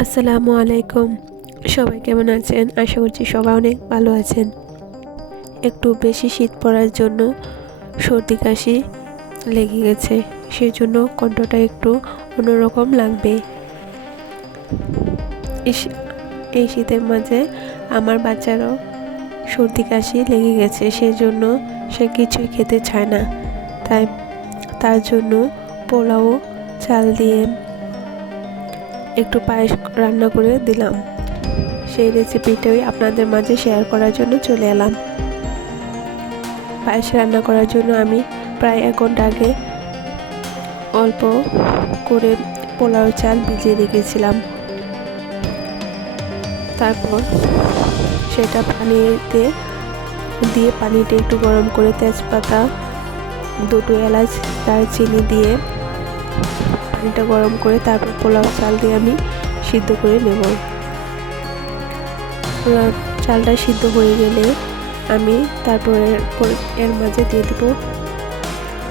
আসসালামু আলাইকুম। সবাই কেমন আছেন? আশা করছি সবাই অনেক ভালো আছেন। একটু বেশি শীত পড়ার জন্য সর্দি কাশি লেগে গেছে সেই জন্য কণ্ঠটা একটু অন্যরকম লাগবে। এই শীতের মাঝে আমার বাচ্চারও সর্দি কাশি লেগে গেছে সেই জন্য সে কিছুই খেতে চায় না। তাই তার জন্য পোলাও, চাল দিয়ে একটু পায়েস রান্না করে দিলাম। সেই রেসিপিটাই আপনাদের মাঝে শেয়ার করার জন্য চলে এলাম। পায়েস রান্না করার জন্য আমি প্রায় এক ঘণ্টা আগে অল্প করে পোলাও চাল ভিজিয়ে রেখেছিলাম। তারপর সেটা পানিতে দিয়ে পানিটা একটু গরম করে তেজপাতা, দুটো এলাচ, দারচিনি দিয়ে পানিটা গরম করে তারপর পোলাও চাল দিয়ে আমি সিদ্ধ করে নেব। পোলাও চালটা সিদ্ধ হয়ে গেলে আমি তারপরে এর মাঝে দিয়ে দেবো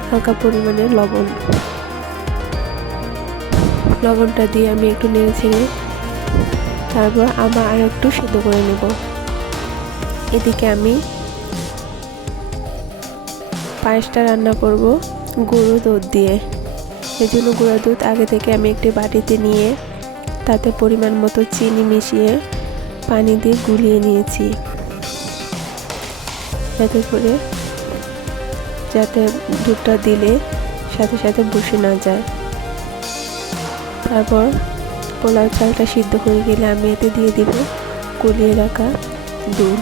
হালকা পরিমাণে লবণ। লবণটা দিয়ে আমি একটু নেড়ে ছেড়ে তারপর আবার আর একটু সিদ্ধ করে নেব। এদিকে আমি পায়েসটা রান্না করব গরু দুধ দিয়ে। এই জন্য গুঁড়া দুধ আগে থেকে আমি একটি বাটিতে নিয়ে তাতে পরিমাণ মতো চিনি মিশিয়ে পানি দিয়ে গুলিয়ে নিয়েছি। যাতে করে যাতে দুধটা দিলে সাথে সাথে বসে না যায়। তারপর পোলাও চালটা সিদ্ধ হয়ে গেলে আমি এতে দিয়ে দিব গুলিয়ে রাখা দুধ।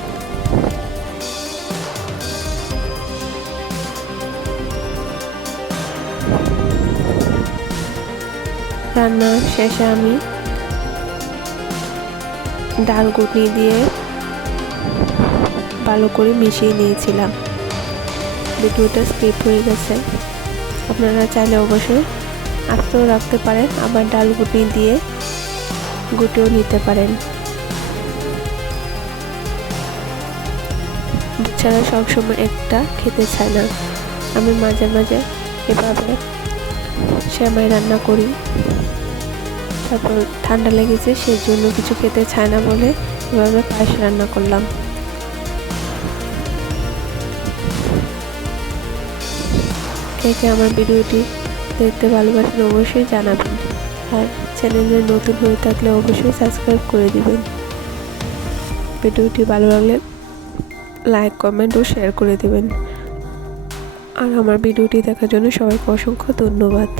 রান্না শেষে আমি ডাল দিয়ে ভালো করে মিশিয়ে নিয়েছিলাম। ভিডিওটা স্কিপ হয়ে গেছে। আপনারা চাইলে অবশ্যই আস্তেও রাখতে পারেন, আবার ডাল দিয়ে গুটেও নিতে পারেন। বাচ্চারা সবসময় একটা খেতে চায় না। আমি মাঝে মাঝে এভাবে শ্যামাই রান্না করি। তারপর ঠান্ডা লেগেছে সেই জন্য কিছু খেতে চায় না বলে এভাবে পায়েস রান্না করলাম। কে আমার ভিডিওটি দেখতে ভালোবাসেন অবশ্যই জানাবেন। আর চ্যানেলে নতুন হয়ে থাকলে অবশ্যই সাবস্ক্রাইব করে দিবেন। ভিডিওটি ভালো লাগলে লাইক, কমেন্ট ও শেয়ার করে দেবেন। আর আমার ভিডিওটি দেখার জন্য সবাইকে অসংখ্য ধন্যবাদ।